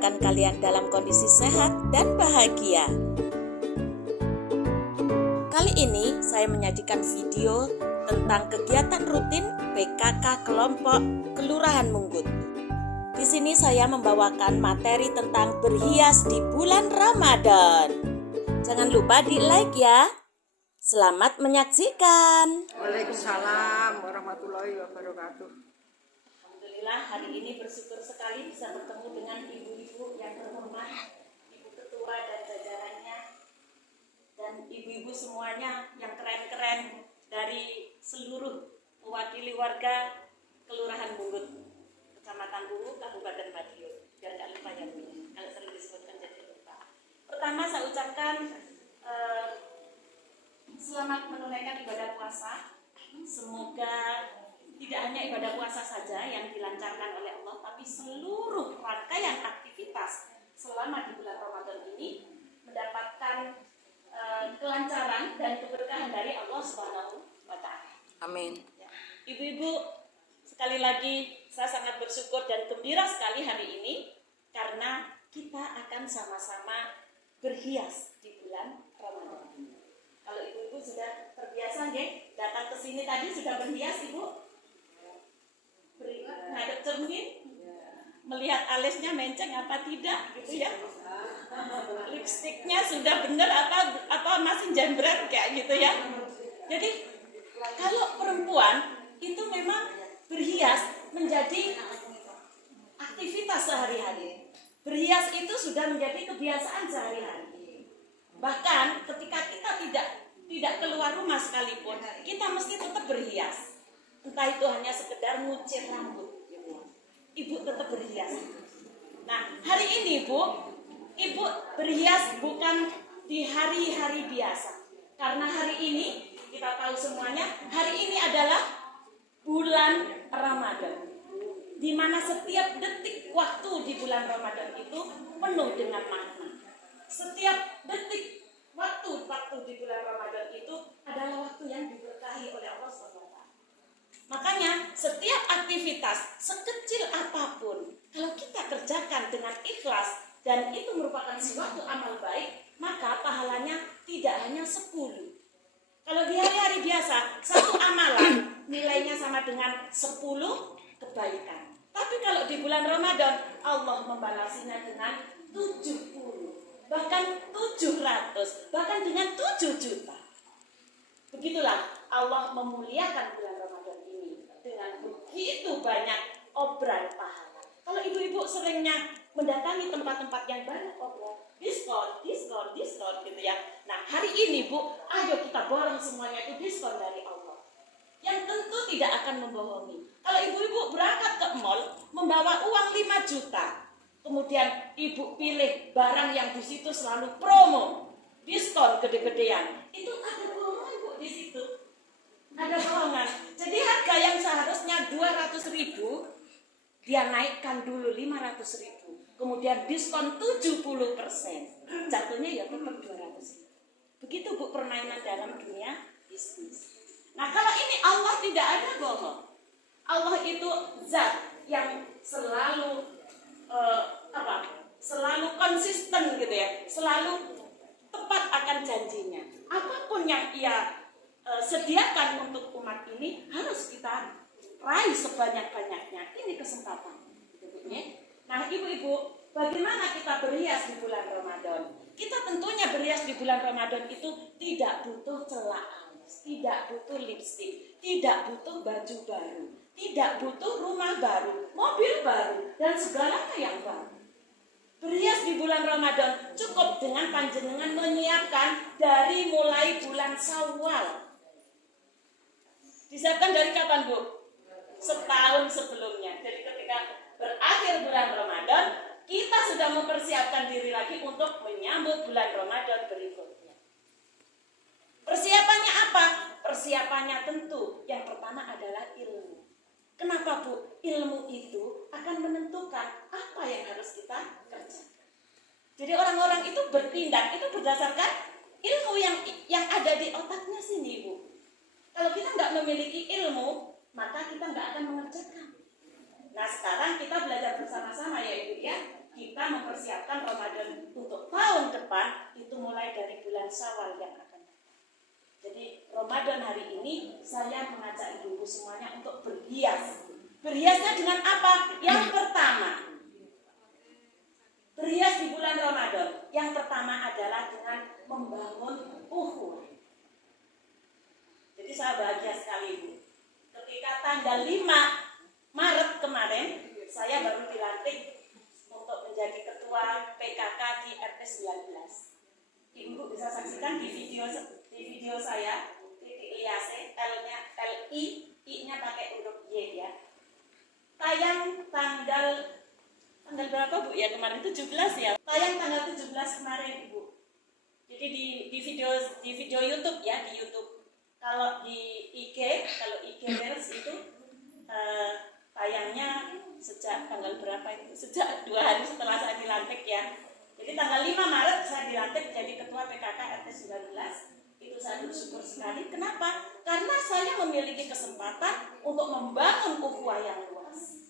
mendoakan kalian dalam kondisi sehat dan bahagia. Kali ini saya menyajikan video tentang kegiatan rutin PKK kelompok Kelurahan Munggut. Di sini saya membawakan materi tentang berhias di bulan Ramadan. Jangan lupa di-like ya. Selamat menyaksikan. Waalaikumsalam warahmatullahi wabarakatuh. Alhamdulillah hari ini bersyukur sekali bisa bertemu dengan ibu-ibu yang terhormat, ibu ketua dan jajarannya, dan ibu-ibu semuanya yang keren-keren dari seluruh mewakili warga Kelurahan Munggut, Kecamatan Bungu, Kabupaten Madiun. Biar nggak lupa ya Bu, kalau sering disebutkan jadi lupa. Pertama saya ucapkan selamat menunaikan ibadah puasa. Semoga tidak hanya ibadah puasa saja yang dilancarkan oleh Allah, tapi seluruh rangkaian aktivitas selama di bulan Ramadan ini mendapatkan kelancaran dan keberkahan dari Allah Subhanahu wa Ta'ala. Amin. Ibu-ibu, sekali lagi saya sangat bersyukur dan gembira sekali hari ini karena kita akan sama-sama berhias di bulan Ramadan. Kalau ibu-ibu sudah terbiasa nggih, datang ke sini tadi sudah berhias Ibu? Ngadep cermin, melihat alisnya menceng apa tidak gitu ya, lipstiknya sudah benar apa masih jambret kayak gitu ya. Jadi kalau perempuan itu memang berhias menjadi aktivitas sehari-hari. Berhias itu sudah menjadi kebiasaan sehari-hari. Bahkan ketika kita tidak keluar rumah sekalipun, kita mesti tetap berhias. Entah itu hanya sekedar ngucir rambut, ibu tetap berhias. Nah, hari ini ibu berhias bukan di hari-hari biasa. Karena hari ini, kita tahu semuanya, hari ini adalah bulan Ramadan. Di mana setiap detik waktu di bulan Ramadan itu penuh dengan makna. Setiap detik waktu di bulan Ramadan itu adalah waktu yang diberkahi oleh Allah SWT. Makanya setiap aktivitas sekecil apapun, kalau kita kerjakan dengan ikhlas dan itu merupakan suatu amal baik, maka pahalanya tidak hanya 10. Kalau di hari-hari biasa, satu amalan nilainya sama dengan 10 kebaikan. Tapi kalau di bulan Ramadan, Allah membalasinya dengan 70, bahkan 700, bahkan dengan 7 juta. Begitulah Allah memuliakan bulan Ramadan ini dengan begitu banyak obral pahala. Kalau ibu-ibu seringnya mendatangi tempat-tempat yang banyak obral, diskon gitu ya. Nah, hari ini Bu, ayo kita borong semuanya itu diskon dari Allah. Yang tentu tidak akan membohongi. Kalau ibu-ibu berangkat ke mall membawa uang 5 juta, kemudian ibu pilih barang yang di situ selalu promo, diskon gede-gedean, itu ada bohongan Bu di situ. Ada bohongan. Jadi harga yang seharusnya 200.000 dia naikkan dulu 500.000. Kemudian diskon 70%. Jatuhnya ya tetap 200. Begitu Bu permainan dalam dunia bisnis. Nah, kalau ini Allah tidak ada bohong. Allah itu zat yang selalu selalu konsisten gitu ya. Selalu tepat akan janjinya. Apapun yang Ia sediakan untuk umat ini harus kita raih sebanyak-banyaknya. Ini kesempatan. Nah, ibu-ibu, bagaimana kita berhias di bulan Ramadan? Kita tentunya berhias di bulan Ramadan itu tidak butuh celak alis, tidak butuh lipstik, tidak butuh baju baru, tidak butuh rumah baru, mobil baru, dan segalanya yang baru. Berhias di bulan Ramadan cukup dengan panjenengan menyiapkan dari mulai bulan Syawal. Disiapkan dari kapan Bu? Setahun sebelumnya. Jadi ketika berakhir bulan Ramadan, kita sudah mempersiapkan diri lagi untuk menyambut bulan Ramadan berikutnya. Persiapannya apa? Persiapannya tentu yang pertama adalah ilmu. Kenapa Bu? Ilmu itu akan menentukan apa yang harus kita kerjakan. Jadi orang-orang itu bertindak itu berdasarkan ilmu yang ada di otaknya sini Bu. Kalau kita nggak memiliki ilmu, maka kita nggak akan mengerjakan. Nah, sekarang kita belajar bersama-sama ya Ibu ya. kita mempersiapkan Ramadan untuk tahun depan itu mulai dari bulan Syawal yang akan datang. Jadi Ramadan hari ini saya mengajak ibu-ibu semuanya untuk berhias. Berhiasnya dengan apa? Yang pertama, berhias di bulan Ramadan. Yang pertama adalah dengan membangun ukhuwah. Jadi saya bahagia sekali ibu. Ketika tanggal 5 Maret kemarin, saya baru dilantik untuk menjadi ketua PKK di RT 19. Ibu bisa saksikan di video saya, titik liase, L-nya L-I, I-nya pakai huruf Y ya. Tayang tanggal berapa Bu ya kemarin? 17 ya. Tayang tanggal 17 kemarin Bu. Jadi di video YouTube ya, di YouTube. Kalau di IG, kalau IG Reels itu tayangnya sejak tanggal berapa itu? Sejak 2 hari setelah saya dilantik ya. Jadi tanggal 5 Maret saya dilantik jadi ketua PKK RT 19. Itu saya bersyukur sekali. Kenapa? Karena saya memiliki kesempatan untuk membangun ukhuwah yang luas.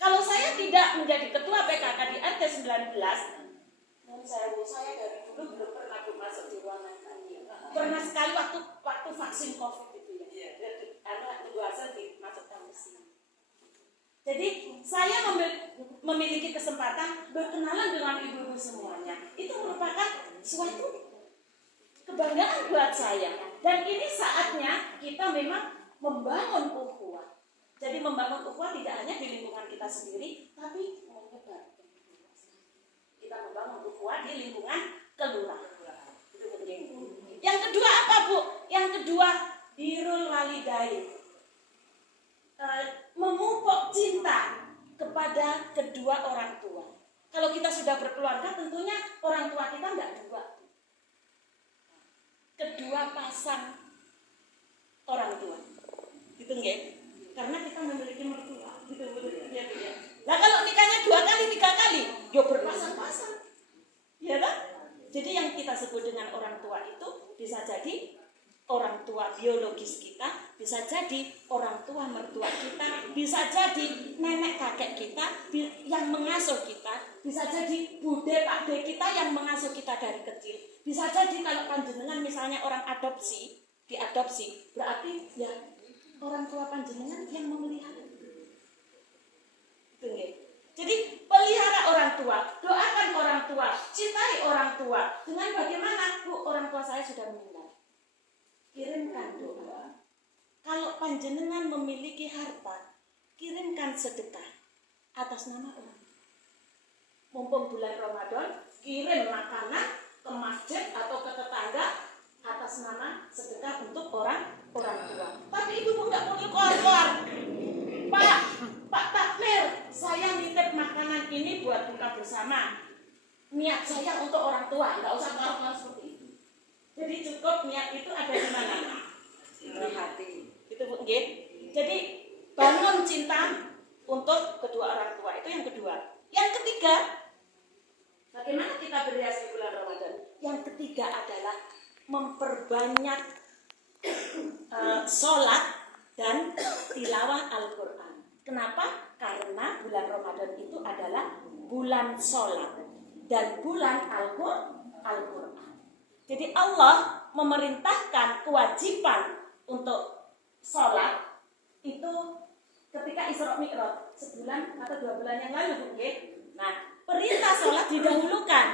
Kalau saya tidak menjadi ketua PKK di RT 19, saya dari dulu belum pernah masuk di ruangan kami. Pernah sekali waktu vaksin COVID itu ya. Anak tunggu hasil dimasukkan ke sini. Jadi saya memiliki kesempatan berkenalan dengan ibu-ibu semuanya. Itu merupakan suatu kebanggaan buat saya. Dan ini saatnya kita memang membangun ukhuwah. Jadi membangun ukhuwah tidak hanya di lingkungan kita sendiri, tapi menyebar. Kita membangun ukhuwah di lingkungan kelurahan. Itu penting. Yang kedua apa Bu? Yang kedua birrul walidain. Memupuk cinta kepada kedua orang tua. Kalau kita sudah berkeluarga, tentunya orang tua kita enggak dua. Kedua pasang orang tua. Gitu nggak? Karena kita memiliki mertua. Gitu ya. Nah kalau nikahnya 2 kali, 3 kali, yo berpasang-pasang. Ya kan? Jadi yang kita sebut dengan orang tua itu bisa jadi orang tua biologis kita, bisa jadi orang tua mertua kita, bisa jadi nenek kakek kita yang mengasuh kita, bisa jadi bude pakde kita yang mengasuh kita dari kecil, bisa jadi kalau panjenengan misalnya orang diadopsi, berarti ya orang tua panjenengan yang memelihara. Jadi pelihara orang tua, doakan orang tua, cintai orang tua. Dengan bagaimana? Bu, orang tua saya sudah meninggal. Kirimkan doa. Kalau panjenengan memiliki harta, kirimkan sedekah atas nama orang. Mumpung bulan Ramadan, kirim makanan ke masjid atau ke tetangga atas nama sedekah untuk orang tua. Tapi ibu nggak perlu keluar. Pak Takmir, saya nitip makanan ini buat buka bersama. Niat saya untuk orang tua, nggak usah keluar seperti itu. Jadi cukup niat itu ada di mana? Di hati. Itu Bu, nggih. Jadi bangun cinta untuk kedua orang tua, itu yang kedua. Yang ketiga, bagaimana kita berhias di bulan Ramadan? Yang ketiga adalah memperbanyak sholat dan tilawah Al-Quran. Kenapa? Karena bulan Ramadan itu adalah bulan sholat dan bulan Al-Quran. Jadi Allah memerintahkan kewajiban untuk sholat itu ketika Isra Mi'raj sebulan atau 2 bulan yang lalu, Bu. Nah, perintah sholat didahulukan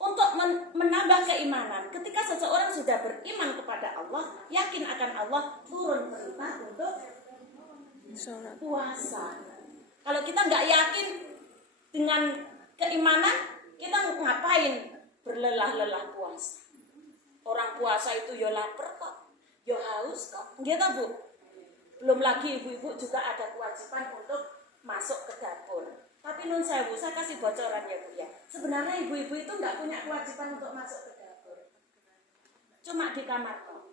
untuk menambah keimanan. Ketika seseorang sudah beriman kepada Allah, yakin akan Allah, turun perintah untuk puasa. Kalau kita nggak yakin dengan keimanan, kita ngapain berlelah-lelah puasa? Orang puasa itu ya lapar kok, ya haus kok, gitu Bu. Belum lagi ibu-ibu juga ada kewajiban untuk masuk ke dapur. Tapi nun saya kasih bocoran ya Bu ya. Sebenarnya ibu-ibu itu nggak punya kewajiban untuk masuk ke dapur. Cuma di kamar kok.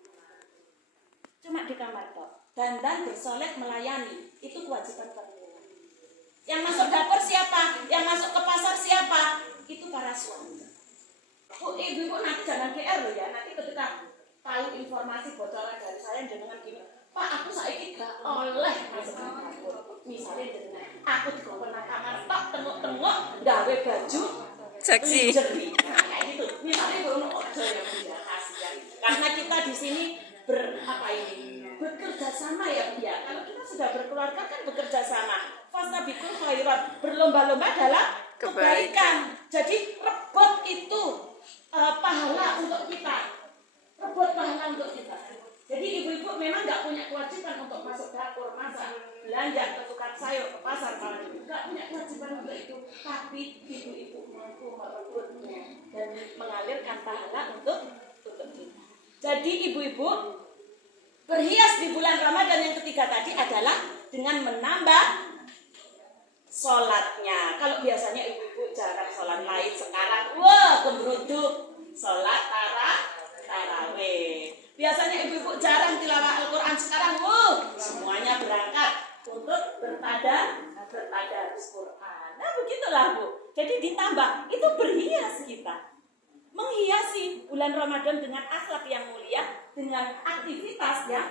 Dandan bersolek melayani itu kewajiban perempuan. Yang masuk dapur siapa? Yang masuk ke pasar siapa? Itu para suami. Bu, ibu-ibu nanti jangan GR loh ya. Nanti ketika tahu informasi bocoran dari saya dengan gini, Pak, aku saiki gak oleh masuk ke dapur. Misalnya dengan aku di kamar tok tengok-tengok gawe baju Seksi. lingerie. Nah, kayak gitu. Misalnya ono order yang ya. Karena kita di sini bekerja sama ya, ya. Kalau kita sudah berkeluarga kan bekerja sama. Fastabiqul khairat, berlomba-lomba dalam kebaikan. Jadi rebut itu pahala untuk kita. Rebut pahala untuk kita. Jadi ibu-ibu memang nggak punya kewajiban untuk masuk dapur, masak, belanja ke tukang sayur, ke pasar, nggak punya kewajiban untuk itu. Tapi ibu-ibu mampu merebutnya dan mengalirkan pahala untuk kita. Jadi ibu-ibu berhias di bulan Ramadan yang ketiga tadi adalah dengan menambah sholatnya. Kalau biasanya ibu-ibu jarang sholat lain, sekarang wah keberuduk sholat tarawih. Biasanya ibu-ibu jarang tilawah Al-Quran, sekarang semuanya berangkat untuk bertadarus Quran. Nah begitulah Bu. Jadi ditambah, itu berhias kita. Menghiasi bulan Ramadan dengan akhlak yang mulia, dengan aktivitas yang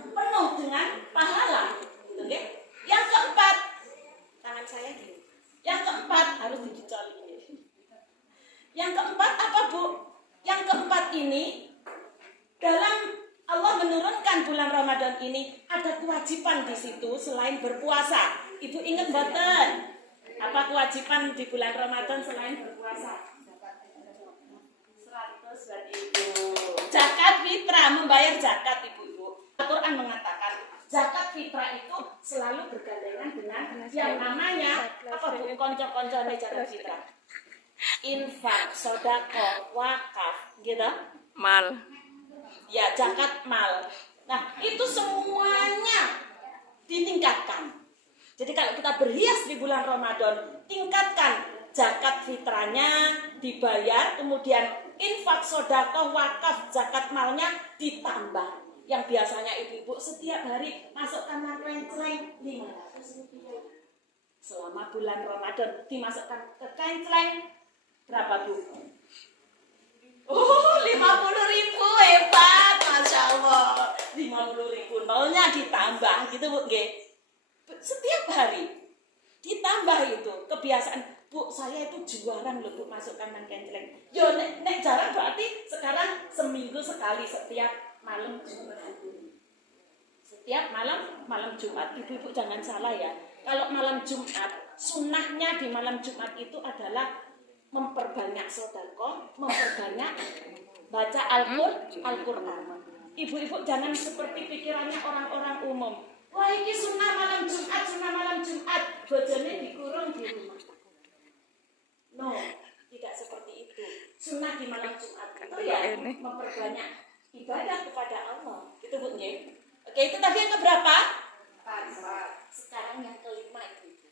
penuh dengan pahala. Gitu, okay? Yang keempat, tangan saya gini. Yang keempat harus dicoli ini. Yang keempat apa Bu? Yang keempat ini dalam Allah menurunkan bulan Ramadan ini ada kewajiban di situ selain berpuasa. Ibu ingat boten? Apa kewajiban di bulan Ramadan selain berpuasa? 100 buat Ibu. Zakat fitrah, membayar zakat Ibu. Al-Quran mengatakan zakat fitrah itu selalu bergandengan dengan yang namanya apa Bu? Konco-koncone zakat fitrah. Infak, sedekah, wakaf, gitu. Mal. Ya, zakat mal. Nah, itu semuanya ditingkatkan. Jadi kalau kita berhias di bulan Ramadan, tingkatkan zakat fitrahnya dibayar, kemudian infak, sedekah, wakaf, zakat malnya ditambah. Yang biasanya ibu-ibu setiap hari masukkan kencleng 500 rupiah. Selama bulan Ramadan dimasukkan ke kencleng berapa Bu? 50.000, hebat, Masya Allah. 50.000, nolnya ditambah gitu Bu, nggih. Setiap hari ditambah itu kebiasaan. Bu, saya itu jualan loh Bu masukkan nang kencleng. Yo nek jarang berarti sekarang seminggu sekali setiap malam Jumat. Setiap malam Jumat, ibu-ibu jangan salah ya. Kalau malam Jumat, sunnahnya di malam Jumat itu adalah memperbanyak sedekah, memperbanyak baca Al-Quran. Ibu-ibu jangan seperti pikirannya orang-orang umum. Wah, ini sunnah malam Jumat, bojone dikurung di rumah. No, tidak seperti itu. Sunnah di malam Jumat itu ya memperbanyak ibadah kepada Allah. Itu Bu nggih. Oke, itu tadi yang keberapa? 4. Sekarang yang kelima itu.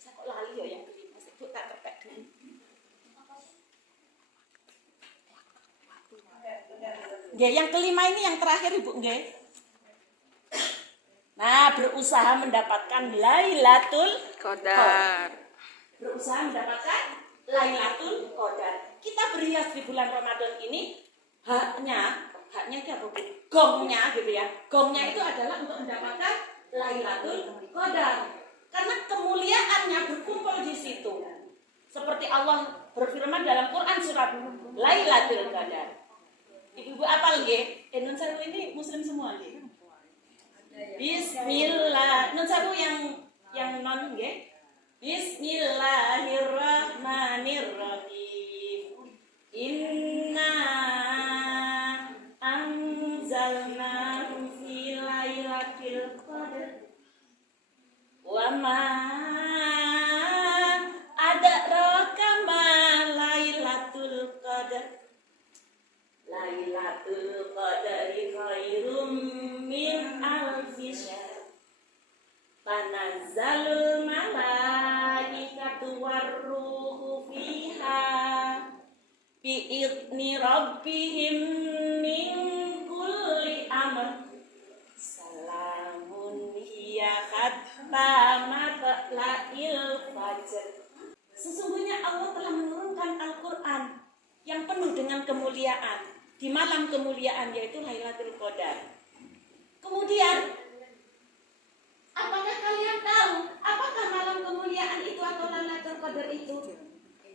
Saya kok lali ya yang kelima. Bu tak terpek dulu. Nggih, yang kelima ini yang terakhir Ibu nggih. Nah, berusaha mendapatkan Lailatul Qadar. Berusaha mendapatkan Lailatul Qadar. Kita berhias di bulan Ramadan ini haknya itu apa Bu? Gongnya gitu ya. Gongnya itu adalah untuk mendapatkan Lailatul Qadar. Karena kemuliaannya berkumpul di situ. Seperti Allah berfirman dalam Quran surat Lailatul Qadar. Ibu-ibu apal nggih? Nun Sewu ini muslim semua nggih. Bismillah. Nun Sewu yang non nggih. Bismillahirrahmanirrahim. Inna anzalnahu fi lailatul qadar. Wa ma adraka ma lailatul qadar. Lailatul qadari khairum min alfi syahr. Tanazzalul malaikatu warruhu fiha bi'izni rabbihim min kulli amr. Salamun hiya hatta matla'il fajr. Sesungguhnya Allah telah menurunkan Al-Quran yang penuh dengan kemuliaan di malam kemuliaan yaitu Lailatul Qadar. Kemudian apakah kalian tahu apakah malam kemuliaan itu atau Lailatul Qadar itu,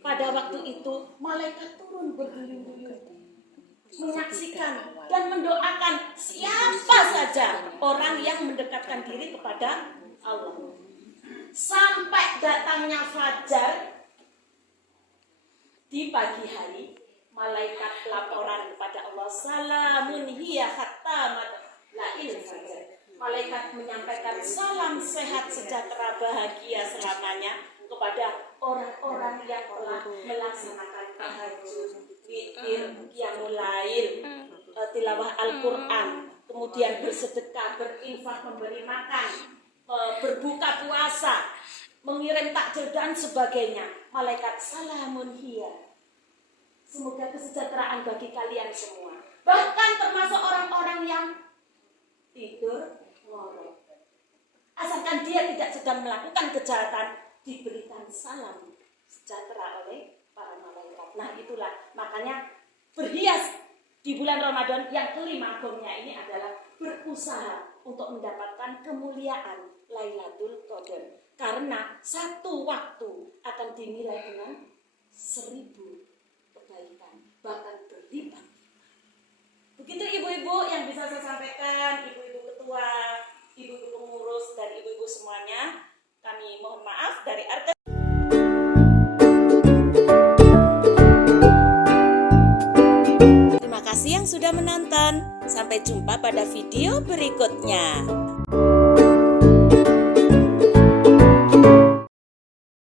pada waktu itu malaikat turun berduyun-duyun menyaksikan dan mendoakan siapa saja orang yang mendekatkan diri kepada Allah. Sampai datangnya fajar di pagi hari, malaikat laporan kepada Allah, salamun hiya hatta matla'il fajar. Malaikat menyampaikan salam sehat sejahtera bahagia selamanya kepada orang-orang yang telah melaksanakan tahajud, witir, qiyamul lail, tilawah Al-Quran, kemudian bersedekah, berinfak, memberi makan, berbuka puasa, mengirim takjil dan sebagainya. Malaikat salamun hiya, semoga kesejahteraan bagi kalian semua. Bahkan termasuk orang-orang yang tidur ngorok, asalkan dia tidak sedang melakukan kejahatan, diberikan salam sejahtera oleh para malaikat. Nah itulah makanya berhias di bulan Ramadan yang kelima agungnya ini adalah berusaha untuk mendapatkan kemuliaan Lailatul Qadar, karena satu waktu akan dinilai dengan 1000 kebaikan, bahkan berlipat. Begitu ibu-ibu yang bisa saya sampaikan, ibu-ibu ketua, ibu-ibu pengurus, dan ibu-ibu semuanya. Kami mohon maaf dari RT. Terima kasih yang sudah menonton. Sampai jumpa pada video berikutnya.